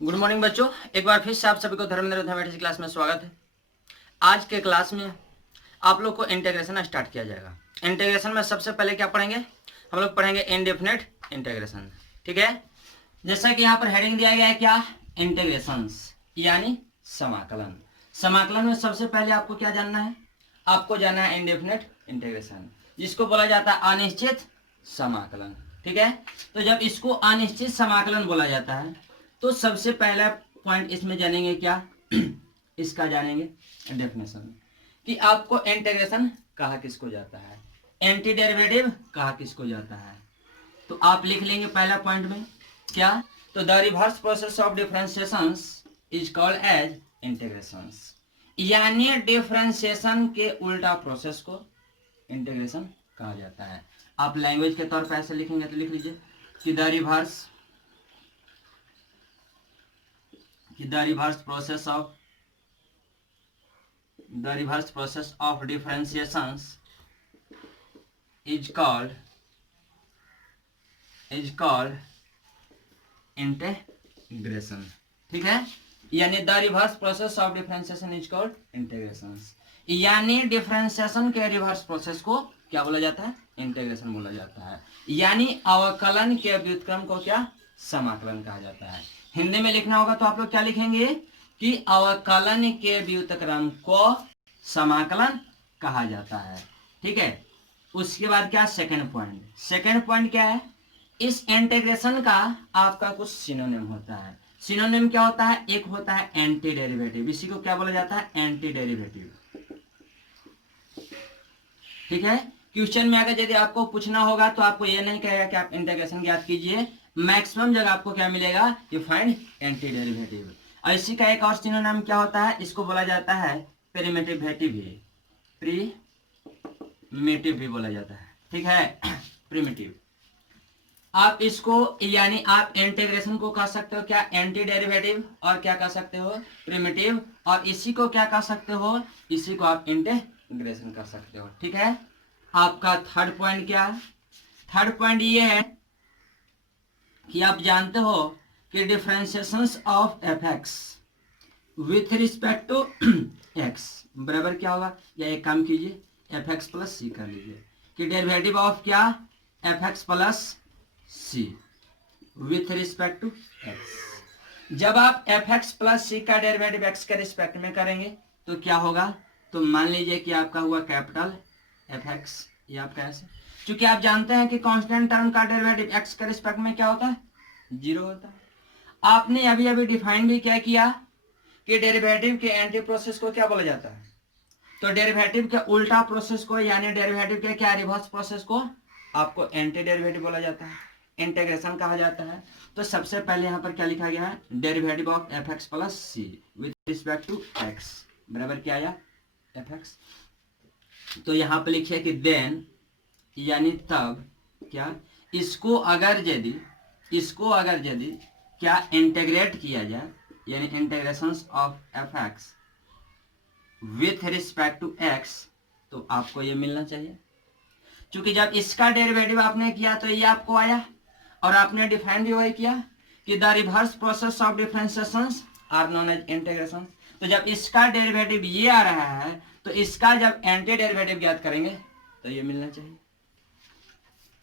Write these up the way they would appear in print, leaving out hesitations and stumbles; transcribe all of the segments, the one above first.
Good morning बच्चों, एक बार फिर से आप सभी को धर्मेंद्र मैथमेटिक्स क्लास में स्वागत है। आज के क्लास में आप लोग को इंटीग्रेशन स्टार्ट किया जाएगा। इंटीग्रेशन में सबसे पहले क्या पढ़ेंगे, हम लोग पढ़ेंगे इनडेफिनेट इंटीग्रेशन। ठीक है, जैसा कि यहाँ पर हेडिंग दिया गया है क्या, इंटीग्रेशंस यानी समाकलन। समाकलन में सबसे पहले आपको क्या जानना है, आपको जानना है इनडेफिनेट इंटीग्रेशन, जिसको बोला जाता है अनिश्चित समाकलन। ठीक है, तो जब इसको अनिश्चित समाकलन बोला जाता है तो सबसे पहला पॉइंट इसमें जानेंगे क्या इसका जानेंगे डेफिनेशन, कि आपको इंटीग्रेशन कहा किसको जाता है, एंटी डेरिवेटिव कहा किसको जाता है। तो आप लिख लेंगे पहला पॉइंट में क्या, तो the reverse process of differentiation is called as integrations, यानी डिफरेंशिएशन के उल्टा प्रोसेस को इंटीग्रेशन कहा जाता है। आप लैंग्वेज के तौर पर ऐसे लिखेंगे तो लिख लीजिए कि the reverse process of differentiations is called integration। ठीक है, यानी the reverse process of differentiation is called integrations, यानी डिफरेंशिएशन के रिवर्स प्रोसेस को क्या बोला जाता है, इंटीग्रेशन बोला जाता है। यानी अवकलन के व्युत्क्रम को क्या, समाकलन कहा जाता है। हिंदी में लिखना होगा तो आप लोग क्या लिखेंगे कि अवकलन के व्युत्क्रम को समाकलन कहा जाता है। ठीक है, उसके बाद क्या, सेकंड पॉइंट क्या है, इस इंटीग्रेशन का आपका कुछ सिनोनिम होता है। सिनोनिम क्या होता है, एक होता है एंटी डेरिवेटिव, इसी को क्या बोला जाता है, एंटी डेरिवेटिव। ठीक है, क्वेश्चन में अगर यदि आपको पूछना होगा तो आपको ये नहीं कहेगा कि आप इंटीग्रेशन ज्ञात कीजिए, मैक्सिमम जगह आपको क्या मिलेगा, यू फाइंड एंटी डेरिवेटिव। और इसी का एक और सिनोनिम क्या होता है, इसको बोला जाता है प्रिमिटिव भी बोला जाता है। ठीक है, प्रिमिटिव। आप इसको यानी आप इंटीग्रेशन को कह सकते हो क्या, एंटी डेरिवेटिव, और क्या कह सकते हो, प्रिमिटिव, और इसी को क्या कह सकते हो, इसी को आप इंटीग्रेशन कर सकते हो। ठीक है, आपका थर्ड पॉइंट क्या है, थर्ड पॉइंट ये है कि आप जानते हो कि differentiations of f x with respect to x बराबर क्या होगा, या एक काम कीजिए एफ एक्स प्लस सी कर लीजिए, कि डेरिवेटिव ऑफ क्या, f x plus c with respect to x. जब आप एफ एक्स प्लस सी का डेरिवेटिव एक्स के रिस्पेक्ट में करेंगे तो क्या होगा, तो मान लीजिए कि आपका हुआ कैपिटल एफ एक्स, ये आपका ऐसे, क्योंकि आप जानते हैं कि कांस्टेंट टर्म का डेरिवेटिव एक्स के रिस्पेक्ट में क्या होता है, जीरो होता है। आपने अभी अभी डिफाइन भी क्या किया कि डेरिवेटिव के एंटी प्रोसेस को क्या बोला जाता है, तो डेरिवेटिव के उल्टा प्रोसेस को यानी डेरिवेटिव के क्या, रिवर्स प्रोसेस को आपको एंटी डेरिवेटिव बोला जाता है, इंटीग्रेशन कहा जाता है। तो सबसे पहले यहाँ पर क्या लिखा गया है, derivative of f x plus c with respect to x बराबर क्या आया, एफ एक्स। तो यहाँ पे लिखिए कि देन यानी तब क्या, इसको अगर यदि क्या इंटीग्रेट किया जाए, यानी integrations of f x with respect to x, तो आपको ये मिलना चाहिए। क्योंकि जब इसका डेरिवेटिव आपने किया तो ये आपको आया, और आपने डिफाइन भी वही किया कि the reverse process of differentiations are known as integration. तो जब इसका डेरिवेटिव ये आ रहा है तो इसका जब एंटी डेरिवेटिव ज्ञात करेंगे तो ये मिलना चाहिए।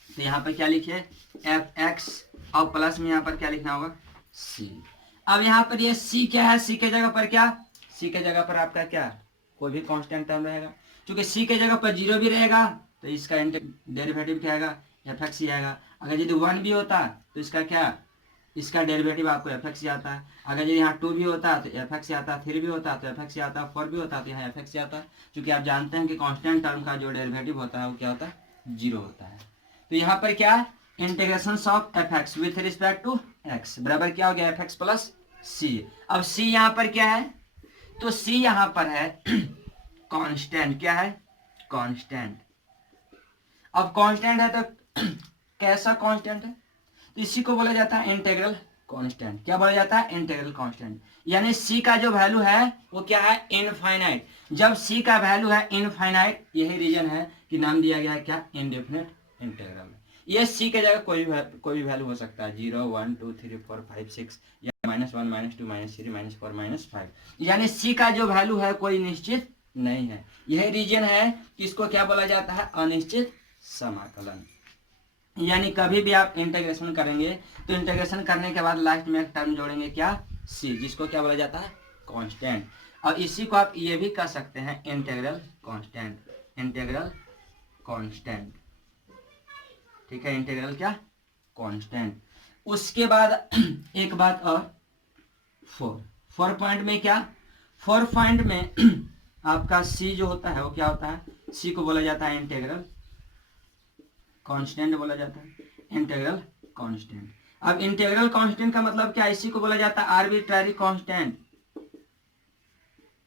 तो यहाँ पर क्या लिखिए, एफ एक्स, और प्लस में यहाँ पर क्या लिखना होगा, सी। अब यहाँ पर ये सी क्या है, सी के जगह पर क्या, सी के जगह पर आपका क्या, कोई भी कांस्टेंट टर्म रहेगा। क्योंकि सी के जगह पर जीरो भी रहेगा तो इसका डेरिवेटिव क्या आएगा, एफ एक्स ही आएगा। अगर यदि वन भी होता तो इसका क्या, इसका डेरिवेटिव आपको एफ एक्स आता है। अगर यदि यहाँ टू भी होता तो एफ एक्स आता, थ्री भी होता तो एफ एक्स आता, फोर भी होता तो यहाँ एफ एक्स आता। क्योंकि आप जानते हैं कि कांस्टेंट टर्म का जो डेरिवेटिव होता है वो क्या होता है, जीरो होता है। तो यहाँ पर क्या, integration of f x with respect to x बराबर क्या हो गया, एफ एक्स प्लस सी। अब सी यहाँ पर क्या है, तो सी यहाँ पर है कांस्टेंट, क्या है, कांस्टेंट। अब कांस्टेंट है तो कैसा कांस्टेंट है, तो इसी को बोला जाता है इंटीग्रल कांस्टेंट। क्या बोला जाता है, इंटीग्रल कांस्टेंट। यानी सी का जो वैल्यू है वो क्या है, इनफाइनाइट। जब सी का वैल्यू है इनफाइनाइट, यही रीजन है कि नाम दिया गया है क्या, इनडेफिनेट इंटीग्रल। ये सी के जगह कोई भी वैल्यू हो सकता है, 0 1 2 3 4 5 6 या -1 -2 -3 -4 -5, यानी सी का जो वैल्यू है कोई निश्चित नहीं है। यही रीजन है कि इसको क्या बोला जाता है, अनिश्चित समाकलन। यानी कभी भी आप इंटीग्रेशन करेंगे तो इंटीग्रेशन करने के बाद लास्ट में एक टर्म जोड़ेंगे, क्या, सी, जिसको क्या बोला जाता है, कांस्टेंट। और इसी को आप ये भी कह सकते हैं इंटीग्रल कांस्टेंट, इंटीग्रल कांस्टेंट, ठीक है, इंटीग्रल क्या, कांस्टेंट। उसके बाद एक बात और, फोर पॉइंट में क्या, फोर पॉइंट में आपका सी जो होता है वो क्या होता है, सी को बोला जाता है इंटीग्रल कांस्टेंट बोला जाता है, इंटीग्रल कांस्टेंट। अब इंटीग्रल कांस्टेंट का मतलब क्या, इसी को बोला जाता है आर्बिट्ररी कांस्टेंट,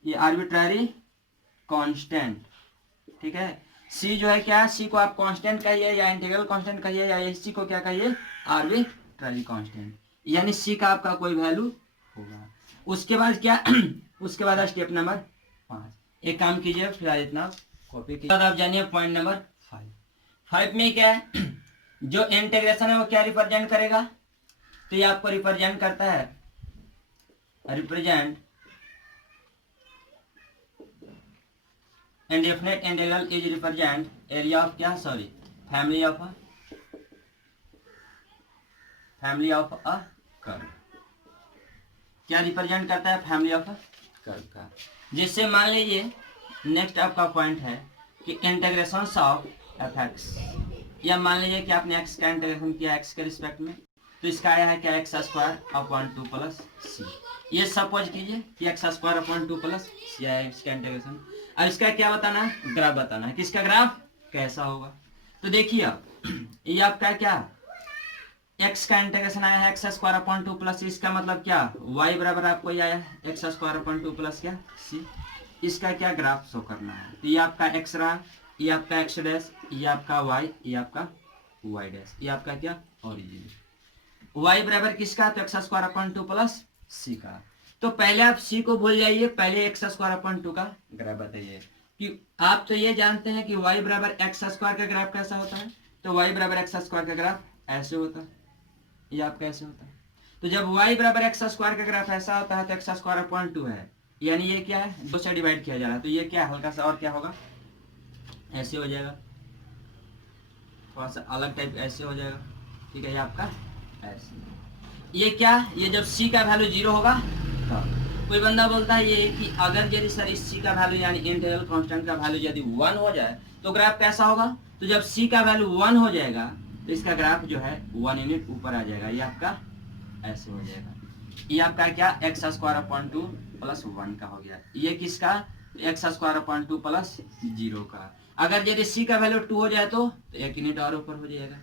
ये आर्बिट्ररी कांस्टेंट, ठीक है। सी जो है क्या, सी को आप कांस्टेंट कहिए या इंटीग्रल कांस्टेंट कहिए या इसी को क्या कहिए, आर्बिट्ररी कांस्टेंट, यानी सी का आपका कोई वैल्यू होगा। उसके बाद क्या उसके बाद स्टेप नंबर 5, एक काम कीजिए फिलहाल इतना कॉपी कीजिए, बाद आप जानिए पॉइंट नंबर 5 में क्या है जो इंटीग्रेशन है वो क्या रिप्रेजेंट करेगा, तो ये आपको रिप्रेजेंट करता है, represent indefinite integral is represent area of क्या, sorry, family of a curve, क्या रिप्रेजेंट करता है, फैमिली ऑफ अ कर्व का। जिससे मान लीजिए नेक्स्ट आपका पॉइंट है कि इंटीग्रेशन ऑफ एफ एक्स, या मान लीजिए कि आपने एक्स का इंटीग्रेशन किया एक्स के रिस्पेक्ट में, तो इसका आया है क्या, एक्स स्क्वायर अपॉन 2 प्लस सी। ये सपोज कीजिए कि एक्स स्क्वायर अपॉन 2 प्लस सी आया इसका इंटीग्रेशन। अब इसका क्या बताना है, ग्राफ बताना है, किसका ग्राफ कैसा होगा। तो देखिए अब ये आपका क्या, एक्स का इंटीग्रेशन आया है एक्स स्क्वायर अपॉन 2 प्लस सी, इसका मतलब क्या, वाई बराबर आपको ये आया है एक्स स्क्वायर अपॉन 2 प्लस क्या, सी। इसका क्या ग्राफ शो करना है, तो ये आपका एक्स रहा, ये आपका एक्स डैश, ये आपका वाई, ये आपका वाई डैश, ये आपका क्या, ओरिजिन। वाई बराबर किसका, तो एक्स स्क्वायर अपॉन 2 प्लस सी का। तो पहले आप सी को भूल जाइए, पहले एक्स स्क्वायर अपॉन 2 का ग्राफ बताइए, कि आप तो ये जानते हैं कि वाई बराबर एक्स स्क्वायर का ग्राफ कैसा होता है, तो वाई बराबर एक्स स्क्वायर का ग्राफ ऐसे होता है, ये आपका ऐसे होता है। तो जब वाई बराबर एक्स स्क्वायर का ग्राफ ऐसा होता है तो एक्स स्क्वायर अपॉन 2 है, यानी ये क्या है, 2 से डिवाइड किया जा रहा है, तो ये क्या हल्का सा और क्या होगा, ऐसे हो जाएगा, थोड़ा सा अलग टाइप ऐसे हो जाएगा, ठीक है, ये आपका ऐसे। ये क्या, ये जब सी का वैल्यू 0 होगा, कोई बंदा बोलता है ये कि अगर यदि सर इस सी का वैल्यू यानी इंटीग्रल कांस्टेंट का वैल्यू यदि 1 हो जाए तो ग्राफ कैसा होगा, तो जब सी का वैल्यू 1 हो जाएगा तो इसका ग्राफ जो है 1 यूनिट ऊपर आ जाएगा, ये आपका ऐसे हो जाएगा। ये आपका क्या, एक्स स्क्वायर अपॉन 2 प्लस 1 का हो गया, ये किसका, एक्स स्क्वायर अपॉन 2 प्लस 0 का। अगर यदि सी का वैल्यू 2 हो जाए तो 1 यूनिट और ऊपर हो जाएगा,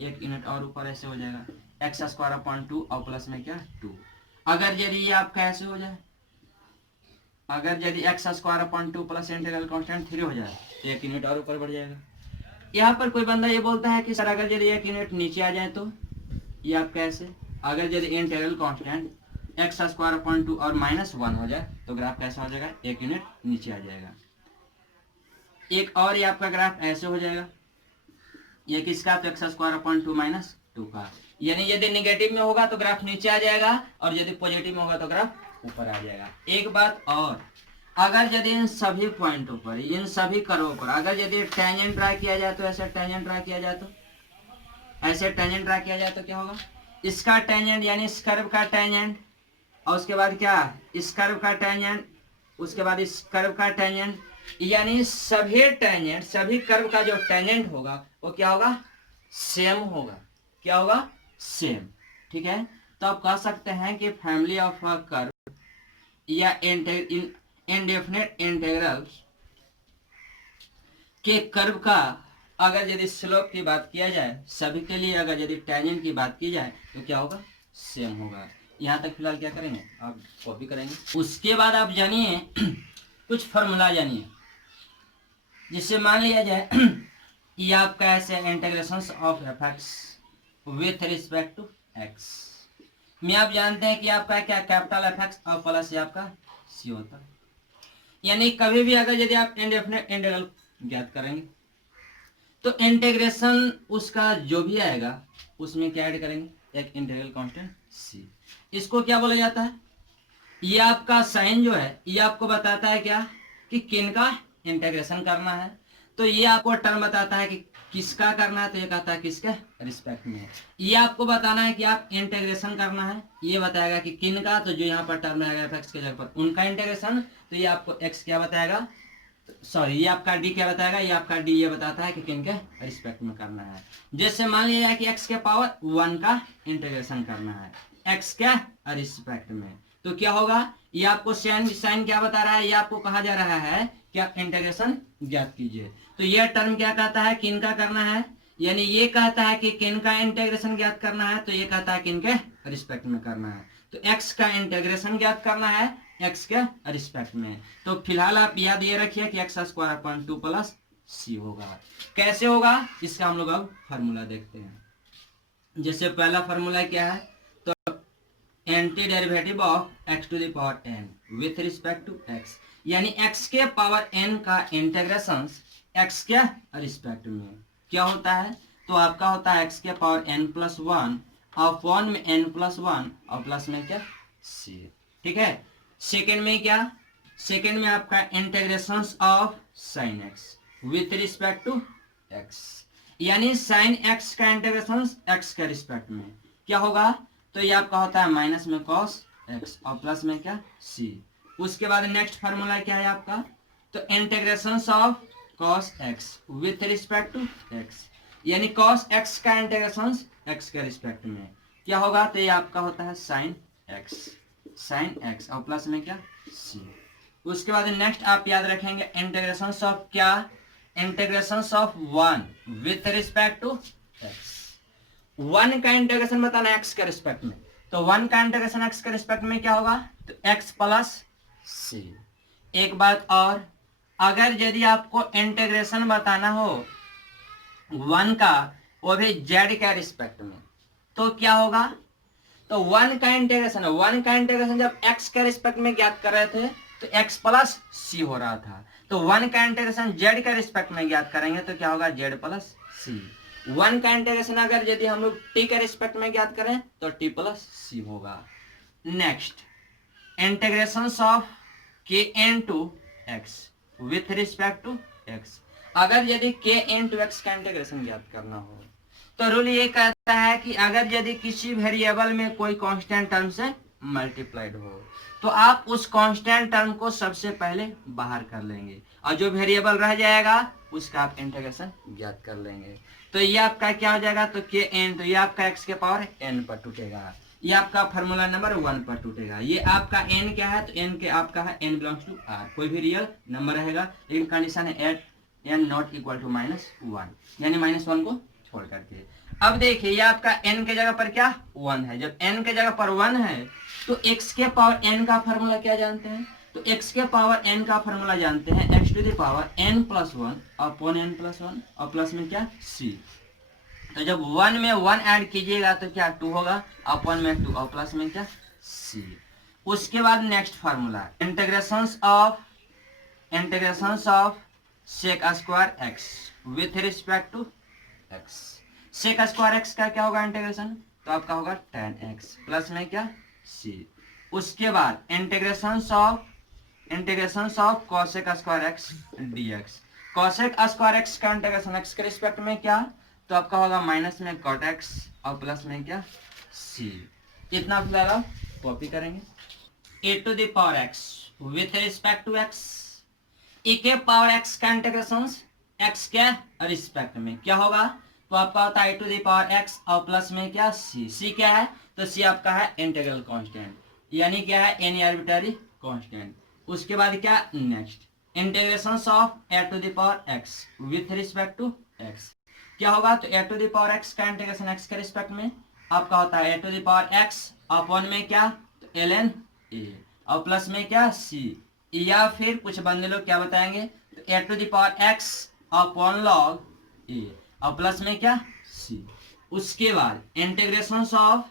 1 यूनिट और ऊपर ऐसे हो जाएगा, एक्स स्क्वायर अपॉन 2 और प्लस में क्या 2। अगर यदि ये आपका ऐसे हो जाए, अगर यदि x square upon 2 plus integral constant 3 हो जाए तो 1 यूनिट और ऊपर बढ़ जाएगा। यहाँ पर कोई बंदा ये बोलता है कि सर अगर यदि 1 यूनिट नीचे आ जाए तो ये आप कैसे, अगर यदि integral constant x square upon 2 और -1 हो जाए तो ग्राफ कैसा हो जाएगा, 1 यूनिट नीचे आ जाएगा। एक और ये आपका ग्राफ ऐसे हो जाएगा, ये किसका, तो एक्स स्क्वायर अपॉन 2 -2 का, यानी यदि नेगेटिव में होगा तो ग्राफ नीचे आ जाएगा और यदि पॉजिटिव में होगा तो ग्राफ ऊपर आ जाएगा। एक बात और, अगर यदि इन सभी पॉइंटों पर, इन सभी कर्वों पर अगर यदि टेंजेंट ड्रा किया जाए तो ऐसे टेंजेंट ड्रा किया जाए, तो ऐसे टेंजेंट ड्रा किया जाए तो क्या होगा, इसका टेंजेंट यानी इस कर्व का टेंजेंट, और उसके बाद क्या, इस कर्व का टेंजेंट, उसके बाद इस कर्व का टेंजेंट, यानी सभी टेंजेंट, सभी कर्व का जो टेंजेंट होगा वो क्या होगा, सेम होगा, क्या होगा, सेम, ठीक है। तो आप कह सकते हैं कि फैमिली ऑफ अ कर्व या इंडेफिनेट इंटीग्रल के कर्व का अगर यदि स्लोप की बात किया जाए, सभी के लिए अगर यदि टेंजेंट की बात की जाए तो क्या होगा, सेम होगा। यहाँ तक फिलहाल क्या करेंगे, आप कॉपी करेंगे। उसके बाद आप जानिए कुछ फॉर्मूला जानिए, जिससे मान लिया जाए ये आपका ऐसे integration of f x with respect to x में आप जानते हैं कि आपका क्या, कैपिटल एफ एक्स और प्लस आपका सी होता है। यानी कभी भी अगर यदि आप इंडेफिनेट इंटीग्रल ज्ञात करेंगे तो इंटीग्रेशन उसका जो भी आएगा उसमें क्या ऐड करेंगे, एक इंटीग्रल कांस्टेंट सी। इसको क्या बोला जाता है, ये आपका साइन जो है ये आपको बताता है क्या कि किन का इंटीग्रेशन करना है। तो ये आपको टर्म बताता है कि किसका करना है, तो ये कहता है किसके रिस्पेक्ट में। ये आपको बताना है कि आप इंटीग्रेशन करना है, ये बताएगा कि किन का, तो जो यहाँ पर टर्म आएगा एक्स के जगह पर उनका इंटीग्रेशन, तो ये आपको एक्स क्या बताएगा, सॉरी ये आपका डी क्या बताएगा, ये आपका डी ये बताता है कि किन के रिस्पेक्ट में करना है। जैसे मान लिया कि एक्स के पावर 1 का इंटीग्रेशन करना है एक्स के रिस्पेक्ट में, तो क्या होगा, ये आपको साइन क्या बता रहा है, ये आपको कहा जा रहा है कि आप इंटीग्रेशन ज्ञात कीजिए। तो ये टर्म क्या कहता है, किन का करना है, यानी ये कहता है कि किन का इंटीग्रेशन ज्ञात करना है, तो ये कहता है किन के रिस्पेक्ट में करना है। तो एक्स का इंटीग्रेशन ज्ञात करना है एक्स के रिस्पेक्ट में। तो फिलहाल आप याद ये रखिए कि x square upon 2 plus c होगा। कैसे होगा इसका हम लोग अब फार्मूला देखते हैं। जैसे पहला फार्मूला क्या है, तो antiderivative of x to the power n with respect to x, यानी एक्स के पावर एन का इंटीग्रेशन एक्स के रिस्पेक्ट में क्या होता है, तो आपका होता है एक्स के पावर एन प्लस 1 अपॉन में एन प्लस 1 और प्लस में क्या सी। ठीक है, सेकेंड में क्या, सेकेंड में आपका integration of sine x with respect to x, यानी साइन एक्स का इंटीग्रेशन एक्स के रिस्पेक्ट में क्या होगा, तो ये आपका होता है माइनस में कॉस एक्स और प्लस में क्या सी। उसके बाद नेक्स्ट फार्मूला क्या है आपका, तो integration of cos x with respect to x, यानी कॉस एक्स का इंटीग्रेशन एक्स के रिस्पेक्ट में क्या होगा, तो ये आपका होता है साइन एक्स और प्लस में क्या सी। उसके बाद नेक्स्ट आप याद रखेंगे इंटीग्रेशन ऑफ क्या, integration of 1 with respect to x. 1 का इंटीग्रेशन बताना एक्स के रिस्पेक्ट में, तो 1 का इंटीग्रेशन एक्स के रिस्पेक्ट में क्या होगा, तो एक्स प्लस सी। एक बात और, अगर यदि आपको इंटीग्रेशन बताना हो 1 का वो भी जेड के रिस्पेक्ट में, तो क्या होगा, तो 1 का इंटीग्रेशन जब x के रिस्पेक्ट में ज्ञात कर रहे थे तो x प्लस सी हो रहा था, तो 1 का इंटीग्रेशन z के रिस्पेक्ट में ज्ञात करेंगे तो क्या होगा z प्लस सी। 1 का इंटीग्रेशन अगर यदि हम लोग t के रिस्पेक्ट में ज्ञात करें तो t प्लस सी होगा। Next integration of k into x with respect to x, अगर यदि k इनटू x का इंटीग्रेशन ज्ञात करना हो तो रूल ये कहता है कि अगर यदि किसी वेरिएबल में कोई कांस्टेंट टर्म से मल्टीप्लाइड हो तो आप उस कांस्टेंट टर्म को सबसे पहले बाहर कर लेंगे और जो वेरिएबल रह जाएगा उसका आप इंटीग्रेशन ज्ञात कर लेंगे। तो ये आपका क्या हो जाएगा, तो के एन, तो ये आपका x के पावर n पर टूटेगा, ये आपका फार्मूला नंबर 1 पर टूटेगा। ये आपका n क्या है, तो n के आपका है n बिलोंग्स टू r, कोई भी रियल नंबर रहेगा, लेकिन कंडीशन है at n not equal to -1, यानी -1 को छोड़ करके। अब देखिए ये आपका n के जगह पर क्या 1 है, जब n के जगह पर 1 है तो x के पावर n का फार्मूला क्या जानते हैं, तो x के पावर n का फार्मूला जानते हैं x to the power n plus 1 upon n plus 1 और प्लस में क्या c। तो जब 1 में 1 ऐड कीजिएगा तो क्या 2 होगा, अपॉन में 2 और प्लस में क्या c। उसके बाद next formula integration of sec square x with respect to x। Sec square x का क्या होगा इंटीग्रेशन, तो आपका होगा tan x प्लस में क्या c। उसके बाद integration of cosec square x dx, cosec square x का इंटीग्रेशन x के रिस्पेक्ट में क्या, तो आपका होगा माइनस में cot x और प्लस में क्या c। इतना फिलहाल आप कॉपी करेंगे। a to the power x with respect to x, e के पावर x का इंटीग्रेशन x के रिस्पेक्ट में क्या होगा, तो आपका होता है a to the power x और प्लस में क्या c क्या है, तो c आपका है इंटीग्रल कांस्टेंट, यानी क्या है एनी आर्बिट्ररी कांस्टेंट। उसके बाद क्या next integration of a to the power x with respect to x क्या होगा, तो a to the power x का इंटीग्रेशन x के रिस्पेक्ट में आपका होता है a to the power x upon में क्या, तो ln a और प्लस में क्या c, या फिर कुछ बंदे लोग क्या बताएंगे, तो a to the power x upon log a और प्लस में क्या c। उसके बाद integration of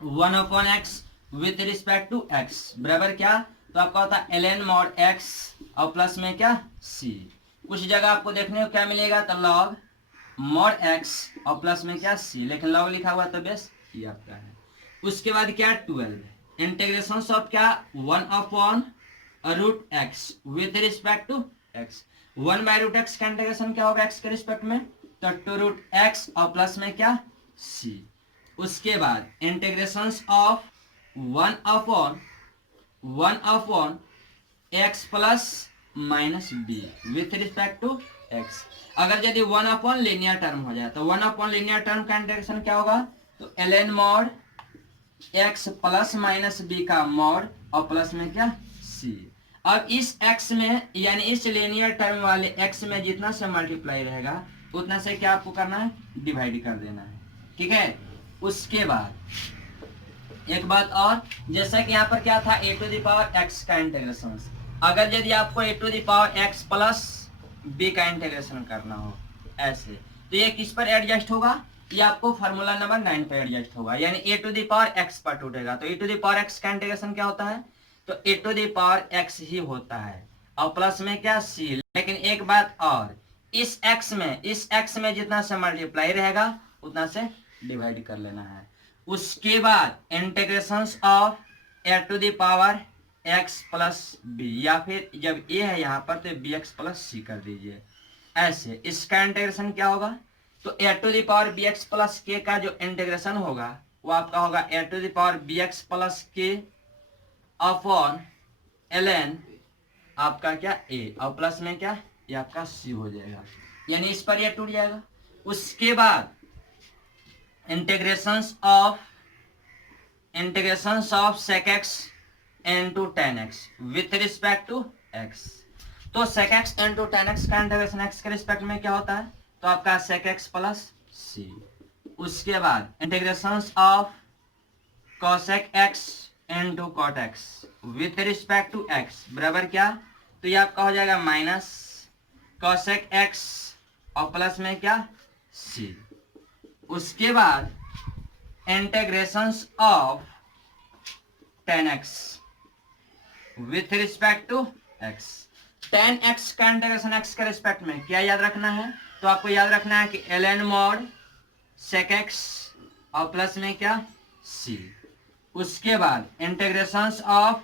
1 upon x with respect to x बराबर क्या, तो आपका होता है ln mod x और प्लस में क्या c। कुछ जगह आपको देखने को क्या मिलेगा, तो लॉग मॉड एक्स और प्लस में क्या सी, लेकिन लॉग लिखा हुआ तो बेस ये आपका है। उसके बाद क्या 12 इंटीग्रेशन ऑफ क्या 1/√x with respect to x। 1/√x का इंटीग्रेशन क्या होगा x के रिस्पेक्ट में, तो 2√x और प्लस में क्या c। उसके बाद integration of 1/(x plus minus b with respect to x। अगर यदि 1/ लीनियर टर्म हो जाए तो 1/ लीनियर टर्म का इंटीग्रेशन क्या होगा, तो ln mod x plus minus b का मॉड और प्लस में क्या c। अब इस x में यानी इस लीनियर टर्म वाले x में जितना से मल्टीप्लाई रहेगा उतना से क्या आपको करना है, डिवाइड कर देना है, ठीक है। उसके बाद एक बात और, जैसा कि यहाँ पर क्या था a⁴x का इंटीग्रेशन, अगर यदि आपको a⁴x प्लस b का इंटीग्रेशन करना हो ऐसे, तो ये किस पर एडजस्ट होगा, ये आपको फार्मूला नंबर 9 पर एडजस्ट होगा, यानी a⁴x पर टूटेगा। तो a⁴x का इंटीग्रेशन क्या होता है, तो a⁴x ही होता है और प्लस में क्या c। लेकिन एक बात और, इस x में जितना से मल्टीप्लाई रहेगा उतना से डिवाइड कर लेना है। उसके बाद integration of a⁴x plus b, या फिर जब a है यहाँ पर तो bx प्लस c कर दीजिए ऐसे। इसका इंटीग्रेशन क्या होगा, तो a⁴bx प्लस k का जो इंटीग्रेशन होगा वो आपका होगा a⁴bx plus k upon ln आपका क्या a और प्लस में क्या ये आपका c हो जाएगा, यानी इस पर ये टूट जाएगा। उसके बाद integration of sec x into tan x with respect to x। तो sec x into tan x का इंटीग्रेशन x के रिस्पेक्ट में क्या होता है, तो आपका sec x प्लस c। उसके बाद integration of cosec x into cot x with respect to x बराबर क्या, तो ये आपका हो जाएगा माइनस cosec x और प्लस में क्या c। उसके बाद integration of tan x with respect to x। tan x का इंटीग्रेशन x के रिस्पेक्ट में क्या याद रखना है, तो आपको याद रखना है कि ln मॉड sec x और प्लस में क्या c। उसके बाद integration of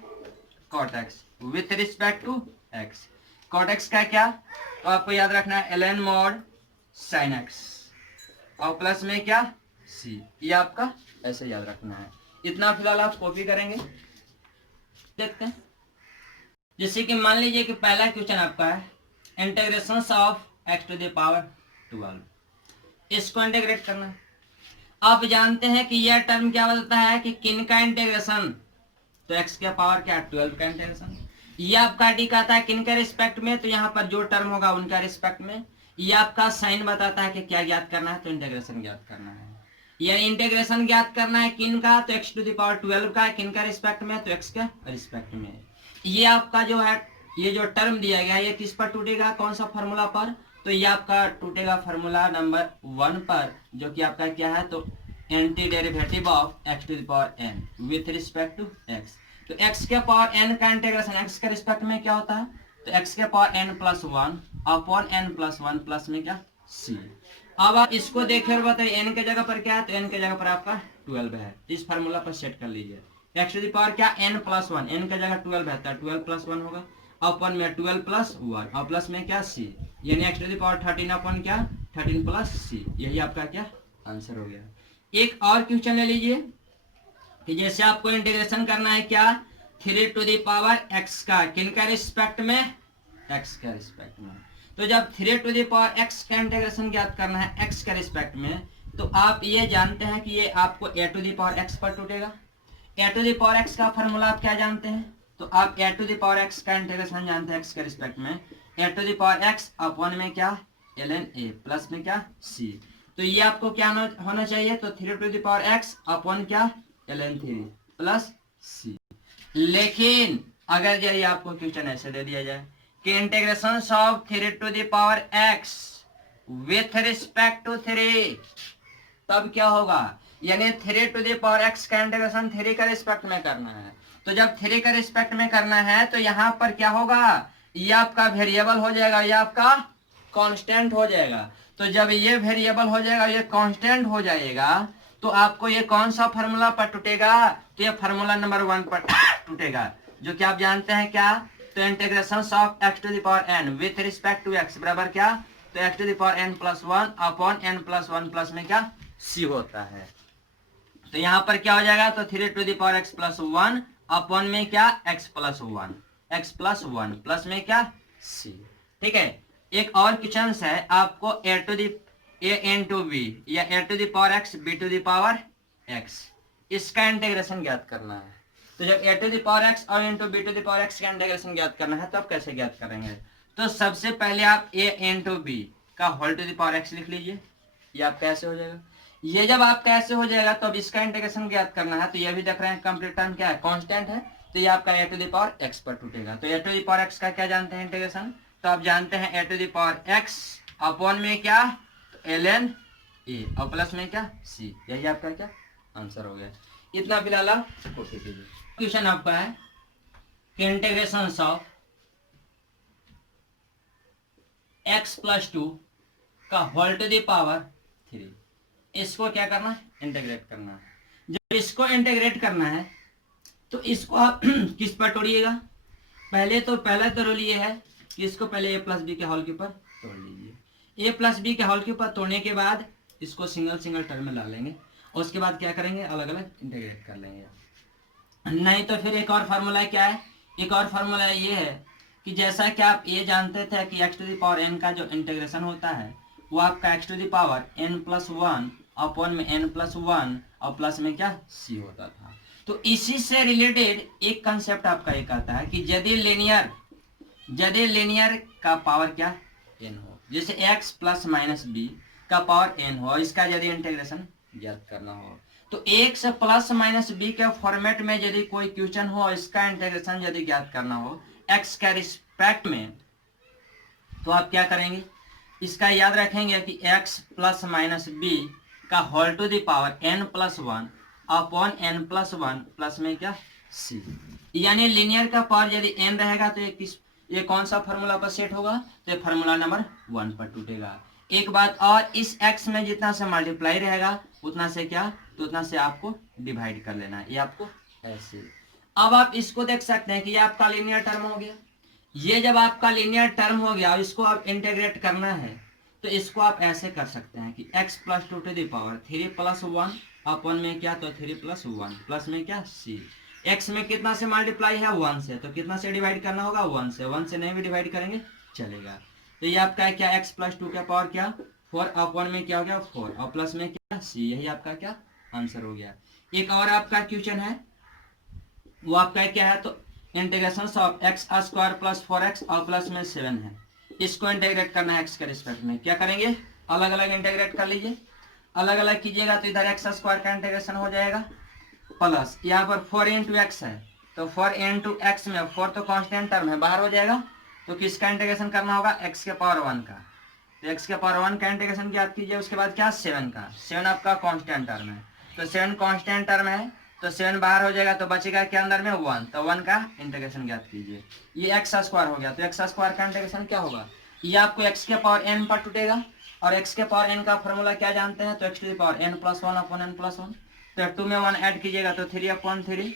cot x with respect to x। cot x का क्या, तो आपको याद रखना है ln मॉड sin x और प्लस में क्या c। ये आपका ऐसे याद रखना है। इतना फिलहाल आप कॉपी करेंगे। देखते हैं, जैसे कि मान लीजिए कि पहला क्वेश्चन आपका है इंटीग्रेशन ऑफ x⁴12, इसको इंटीग्रेट करना है। आप जानते हैं कि यह टर्म क्या बताता है कि किन का इंटीग्रेशन, तो x के पावर क्या 12 का इंटीग्रेशन। ये आपका डी कहता है किन के रिस्पेक्ट में, तो यहाँ पर जो टर्म होगा उनका रिस्पेक्ट में। ये आपका साइन बताता है कि क्या ज्ञात करना है, तो इंटीग्रेशन ज्ञात करना है। यानी इंटीग्रेशन ज्ञात करना है किन का, तो x⁴12 का, किन का रिस्पेक्ट में, तो x के रिस्पेक्ट में। ये आपका जो है ये जो टर्म दिया गया ये किस पर टूटेगा, कौन सा फार्मूला पर, तो ये आपका टूटेगा फार्मूला नंबर 1 पर, जो कि आपका क्या है, तो antiderivative of x⁴n with respect to x। तो x के पावर n का इंटीग्रेशन x के रिस्पेक्ट में क्या होता है, तो x के power n plus 1 upon n plus 1 plus में क्या c। अब आप इसको देखिए और बताइए n के जगह पर क्या है, तो n के जगह पर आपका 12 है। इस फार्मूला पर सेट कर लीजिए। x टू द पावर क्या n प्लस 1, n के जगह 12 है तो 12 प्लस 1 होगा अपन में 12 प्लस 1 और प्लस में क्या c, यानी x टू द पावर 13 अपन क्या 13 प्लस c। यही आपका क्या आंसर हो गया। एक और क्वेश्चन ले लीजिए कि जैसे आपको इंटीग्रेशन करना है क्या 3 टू द पावर x का, किन का रिस्पेक्ट में, x का रिस्पेक्ट में। तो जब 3 टू द पावर x का इंटीग्रेशन ज्ञात करना है x के रिस्पेक्ट में, तो आप ये जानते हैं कि ये आपको a to the power x पर टूटेगा। a to the power x का फॉर्मूला आप क्या जानते हैं, तो आप a to the power x का इंटीग्रेशन जानते हैं x के रिस्पेक्ट में, a to the power x upon में क्या ln a प्लस में क्या c। तो ये आपको क्या होना चाहिए, तो 3 to the power x upon क्या ln 3 प्लस c। लेकिन अगर यदि आपको क्वेश्चन ऐसे दे दिया जाए कि integration of 3 to the power x with respect to 3, तब क्या होगा, यानी 3 टू द पावर x का इंटीग्रेशन 3 का रिस्पेक्ट में करना है। तो जब 3 का रिस्पेक्ट में करना है तो यहाँ पर क्या होगा, ये आपका वेरिएबल हो जाएगा, ये आपका कांस्टेंट हो जाएगा। तो जब ये वेरिएबल हो जाएगा, ये कांस्टेंट हो जाएगा, तो आपको ये कौन सा फार्मूला पर टूटेगा? तो ये फार्मूला नंबर 1 पर टूटेगा, जो कि आप जानते हैं क्या? तो integration of x to the power n with respect to x बराबर क्या? तो x to the power n plus 1 upon n plus 1 plus में क्या c होता है। तो यहाँ पर क्या हो जाएगा? तो 3 to the power x plus 1 upon में क्या x प्लस 1 प्लस में क्या c। ठीक है, एक और क्वेश्चन है, आपको a to the a into b या a to the power x b to the power x, इसका इंटीग्रेशन ज्ञात करना है। तो जब a to the power x और into b to the power x का इंटीग्रेशन ज्ञात करना है, तो आप कैसे ज्ञात करेंगे? तो सबसे पहले आप a इंटू b का whole to the power x लिख लीजिए, ये आप कैसे हो जाएगा। ये जब आप कैसे हो जाएगा तो अब इसका इंटीग्रेशन ज्ञात करना है। तो ये भी देख रहे हैं कंप्लीट टर्म क्या है? कांस्टेंट है, तो ये आपका a to the power x पर टूटेगा। तो a to the power x का क्या जानते हैं इंटीग्रेशन? तो आप जानते हैं a to the power x upon में क्या? ln a और प्लस में क्या c। यही आपका क्या आंसर हो गया। इतना फिलहाल आप कॉपी कीजिए। क्वेश्चन आपका है कि इंटीग्रेशन ऑफ x प्लस 2 का होल टू द पावर 3, इसको क्या करना है? इंटीग्रेट करना है। जब इसको इंटीग्रेट करना है तो इसको आप किस पर तोड़िएगा? पहला तो रूल ये है कि इसको पहले a प्लस बी के होल के ऊपर तोड़ लीजिए। a प्लस बी के होल के ऊपर तोड़ने के बाद इसको सिंगल टर्म में ला लेंगे और उसके बाद क्या करेंगे? अलग अलग इंटीग्रेट कर लेंगे। नहीं तो फिर एक और फार्मूला क्या है? एक और फार्मूला ये है कि जैसा कि आप ये जानते थे कि x to the power n का जो इंटीग्रेशन होता है वो आपका x to the power n plus 1 upon में n प्लस 1 और प्लस में क्या c होता था। तो इसी से रिलेटेड एक कंसेप्ट आपका एक आता है कि यदि लीनियर का पावर क्या n हो, जैसे x प्लस माइनस b का पावर n हो, इसका यदि इंटीग्रेशन ज्ञात करना हो, तो x प्लस माइनस b के फॉर्मेट में यदि कोई क्वेश्चन हो, इसका इंटीग्रेशन यदि ज्ञात करना हो x के रिस्पेक्ट में, तो आप क्या करेंगे? इसका याद रखेंगे कि x प्लस माइनस b का whole to the power n plus 1 upon n plus 1 plus में क्या c। यानी लीनियर का पावर यदि n रहेगा तो ये कौन सा फार्मूला पर सेट होगा? तो ये फार्मूला नंबर 1 पर टूटेगा। एक बात और, इस x में जितना से मल्टीप्लाई रहेगा उतना से क्या? तो उतना से आपको डिवाइड कर लेना है, ये आपको ऐसे। अब आप इसको देख सकते हैं कि ये आपका लीनियर टर्म हो गया। ये जब आपका लीनियर टर्म हो गया और इसको आप इंटीग्रेट करना है तो इसको आप ऐसे कर सकते हैं कि x plus 2 to the power 3 plus 1 upon में क्या? तो 3 प्लस 1 प्लस में क्या c। x में कितना से मल्टीप्लाई है? 1 से, तो कितना से डिवाइड करना होगा? 1 से। 1 से नहीं भी डिवाइड करेंगे चलेगा। तो ये आपका है क्या? x प्लस 2 का पावर क्या 4 अपॉन में क्या हो गया 4 और प्लस में क्या c। यही आपका क्या आंसर हो गया। एक और आपका क्वेश्चन है, वो आपका क्या है? तो integration of x square plus 4x और प्लस में 7 है, इसको इंटीग्रेट करना है x के रिस्पेक्ट में। क्या करेंगे? अलग अलग इंटीग्रेट कर लीजिए। अलग अलग कीजिएगा तो इधर x स्क्वायर का इंटीग्रेशन हो जाएगा प्लस यहाँ पर 4 इंटू एक्स है, तो 4 इंटू एक्स में 4 तो कांस्टेंट टर्म है, बाहर हो जाएगा। तो किसका इंटीग्रेशन करना होगा? x के पावर 1 का। तो x के पावर 1 का इंटीग्रेशन ज्ञात कीजिए। उसके बाद क्या? 7 का। 7 आपका कांस्टेंट टर्म है, तो 7 कांस्टेंट टर्म है, तो 7 बाहर हो जाएगा तो बचेगा क्या अंदर में? 1। तो 1 का इंटीग्रेशन ज्ञात कीजिए। ये x स्क्वायर हो गया, तो x स्क्वायर का इंटीग्रेशन क्या होगा? ये आपको x के पावर n पर टूटेगा और x के पावर n का फॉर्मूला क्या जानते हैं? तो x to the power n plus 1 upon n plus 1। तो 2 में 1 ऐड कीजिएगा तो 3 अपॉन 3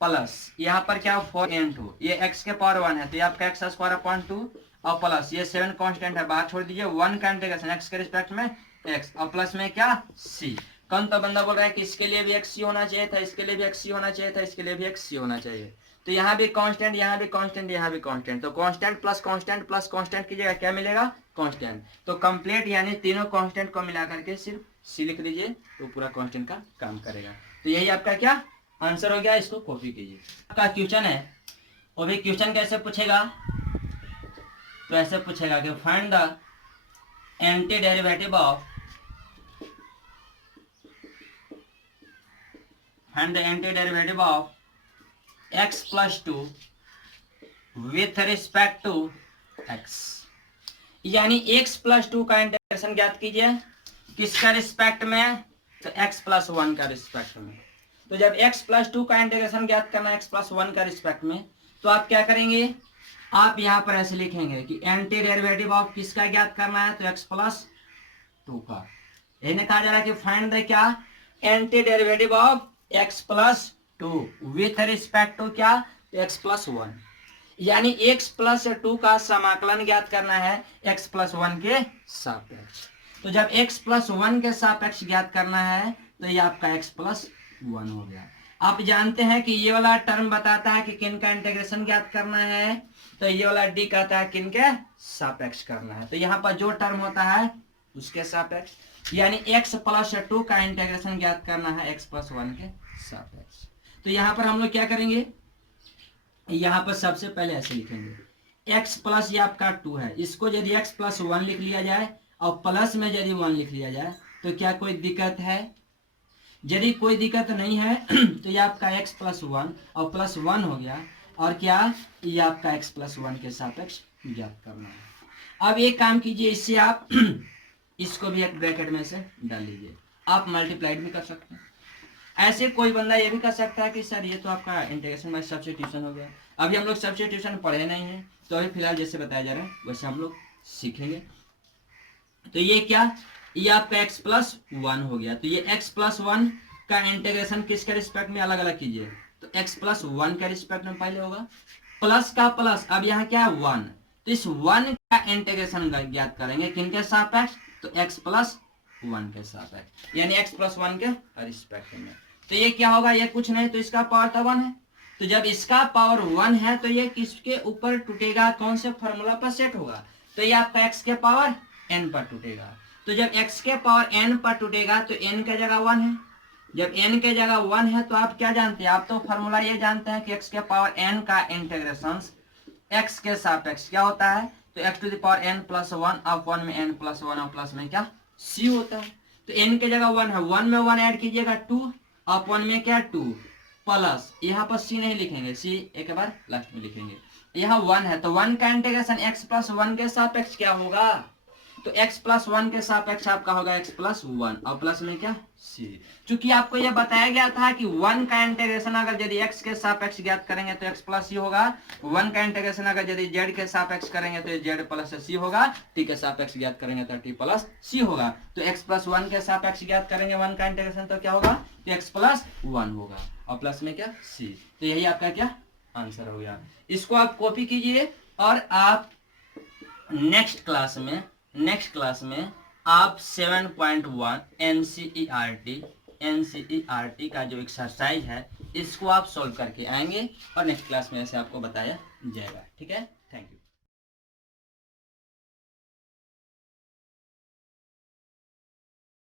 प्लस यहाँ पर क्या 4 इंटू ये x के पावर 1 है, तो ये आपका x स्क्वायर अपॉन 2 और प्लस ये 7 कांस्टेंट है, बाहर छोड़ दीजिए। 1 का इंटीग्रेशन x के रिस्पेक्ट में x और प्लस में क्या c। कौन तो बंदा बोल रहा है कि इसके लिए भी x c होना चाहिए था, इसके लिए भी x c होना चाहिए था, इसके लिए भी x c होना चाहिए। तो यहाँ भी कांस्टेंट, यहाँ भी कांस्टेंट, यहाँ भी कांस्टेंट, तो कांस्टेंट प्लस कांस्टेंट कीजिएगा, क्या मिलेगा? कांस्टेंट। तो कंप्लीट यानी तीनों कांस्टेंट को मिला करके सिर्फ c लिख दीजिए तो पूरा कांस्टेंट का काम करेगा। तो यही आपका क्या आंसर हो गया। इसको कॉपी कीजिए। आपका क्वेश्चन है, वो भी क्वेश्चन कैसे पूछेगा? तो ऐसे पूछेगा कि find the anti derivative of x plus 2 with respect to x। यानी x plus 2 का इंटीग्रेशन ज्ञात कीजिए। किसका रिस्पेक्ट में? तो x plus 1 का रिस्पेक्ट में। तो जब x plus 2 का इंटीग्रेशन ज्ञात करना है x plus 1 का रिस्पेक्ट में, तो आप क्या करेंगे? आप यहाँ पर ऐसे लिखेंगे कि एंटी डेरिवेटिव ऑफ किसका ज्ञात करना है, तो x प्लस 2 का। इन्हें कहा जा रहा है कि फाइंड द क्या, antiderivative of x plus 2 with respect to क्या, तो x प्लस 1, यानी x प्लस 2 का समाकलन ज्ञात करना है x प्लस 1 के सापेक्ष। तो जब x प्लस 1 के सापेक्ष ज्ञात करना है तो ये आपका x प्लस 1 हो गया। आप जानते हैं कि ये वाला टर्म बताता है कि किन का इंटीग्रेशन ज्ञात करना है, तो ये वाला डी कहता है किन के सापेक्ष करना है। तो यहाँ पर जो टर्म होता है उसके सापेक्ष, यानी x प्लस 2 का इंटीग्रेशन ज्ञात करना है x प्लस 1 के सापेक्ष। तो यहाँ पर हम लोग क्या करेंगे, यहाँ पर सबसे पहले ऐसे लिखेंगे x प्लस ये आपका 2 है, इसको यदि x प्लस 1 लिख लिया जाए और प्लस में यदि 1 लिख लिया जाए तो क्या कोई दिक्कत है, यदि कोई दिक्कत नहीं है तो ये आपका x प्लस 1 और प्लस 1 हो गया, और क्या ये आपका x प्लस 1 के सापेक्ष ज्ञात करना है। अब एक काम कीजिए, इससे आप इसको भी एक ब्रैकेट में से डाल लीजिए, आप मल्टीप्लाइड भी कर सकते हैं। ऐसे कोई बंदा ये भी कर सकता है कि सर ये तो आपका इंटीग्रेशन बाय सब्स्टिट्यूशन हो गया। अभी हम लोग सब्स्टिट्यूशन पढ़े नहीं है, तो अभी फिलहाल जैसे बताया जा रहा है वैसे हम लोग सीखेंगे। तो ये क्या, ये आपका x प्लस 1 हो गया। तो ये x प्लस 1 का इंटीग्रेशन किसके रिस्पेक्ट में अलग अलग कीजिए, तो x प्लस 1 के रिस्पेक्ट में पहले होगा, प्लस का प्लस, अब यहाँ क्या है 1, तो इस 1 का इंटीग्रेशन ज्ञात करेंगे किनके सापेक्ष, तो x प्लस 1 के सापेक्ष, यानी x प्लस 1 के रिस्पेक्ट में। तो ये क्या होगा, ये कुछ नहीं तो इसका पावर तो 1 है। तो जब इसका पावर 1 है तो ये किसके ऊपर टूटेगा, कौन से फॉर्मूला पर सेट होगा, तो ये आपका x के पावर n पर टूटेगा। तो जब x के पावर n पर टूटेगा तो n के जगह 1 है, जब n के जगह 1 है तो आप क्या जानते हैं, आप तो फॉर्मूला ये जानते हैं कि x के पावर n का इंटीग्रेशन x के सापेक्ष क्या होता है, तो x to the power n plus 1 अब 1 में n प्लस 1 और प्लस में क्या c होता है। तो n के जगह 1 है, 1 में 1 ऐड कीजिएगा 2, अब 1 में क्या 2 प्लस, यहाँ पर c नहीं लिखेंगे, c एक बार लास्ट में लिखेंगे, यहाँ 1 है तो 1 का इंटीग्रेशन x प्लस 1 के सापेक्ष क्या होगा, तो x प्लस 1 के सापेक्ष आपका होगा x प्लस 1 और प्लस में क्या c। चूंकि आपको यह बताया गया था कि 1 का इंटीग्रेशन अगर यदि x के सापेक्ष ज्ञात करेंगे तो x प्लस c होगा, 1 का इंटीग्रेशन अगर यदि z के सापेक्ष करेंगे तो z प्लस c होगा, t के सापेक्ष ज्ञात करेंगे तो t प्लस c होगा। तो x प्लस 1 के सापेक्ष ज्ञात करेंगे 1 का इंटीग्रेशन तो क्या होगा, तो x प्लस 1 होगा और प्लस में क्या c। तो यही आपका क्या आंसर हो गया। इसको आप कॉपी कीजिए और आप नेक्स्ट क्लास में आप 7.1 एनसीईआरटी का जो एक्सरसाइज है इसको आप सॉल्व करके आएंगे और नेक्स्ट क्लास में ऐसे आपको बताया जाएगा। ठीक है।